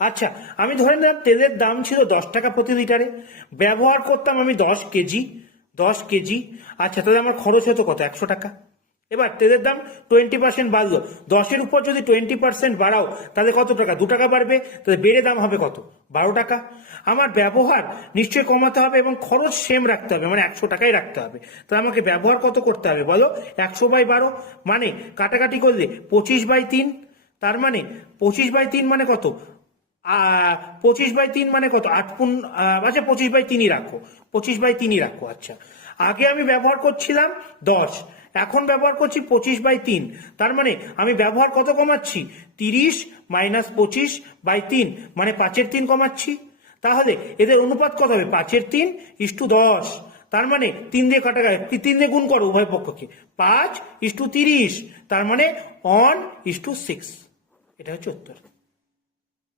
আচ্ছা, আমি ধরে নিলাম তেলের দাম ছিল 10 টাকা প্রতি লিটারে, ব্যবহার করতাম আমি 10 কেজি। আচ্ছা, তাহলে আমার খরচ হতো কত? 100 টাকা। এবার তেলের দাম 20% বাড়লো, 10-এর উপর যদি 20% বাড়াও তাহলে কত টাকা? 2 টাকা বাড়বে, তাহলে বেড়ে দাম হবে কত? 12 টাকা। আমার ব্যবহার নিশ্চয়ই কমাতে হবে এবং খরচ সেম রাখতে হবে, মানে 100 টাকাই রাখতে হবে। তাহলে আমাকে ব্যবহার কত করতে হবে বলো? 100/12, মানে কাটাকাটি করলে 25/3। তার মানে 25/3 মানে কত? 25/3 মানে কত? আচ্ছা, 25/3ই রাখো, 25/3ই রাখো। আচ্ছা, আগে আমি ব্যবহার করছিলাম 10, এখন ব্যবহার করছি 25/3। তার মানে আমি ব্যবহার কত কমাচ্ছি? 30 - 25/3, মানে 5/3 কমাচ্ছি। তাহলে এদের অনুপাত কত হবে? 5/3:10। তার মানে 3 দিয়ে কাটাকাটি, 3 দিয়ে গুণ করো উভয় পক্ষকে, 5:30। তার মানে 1:6। এটা হচ্ছে উত্তর।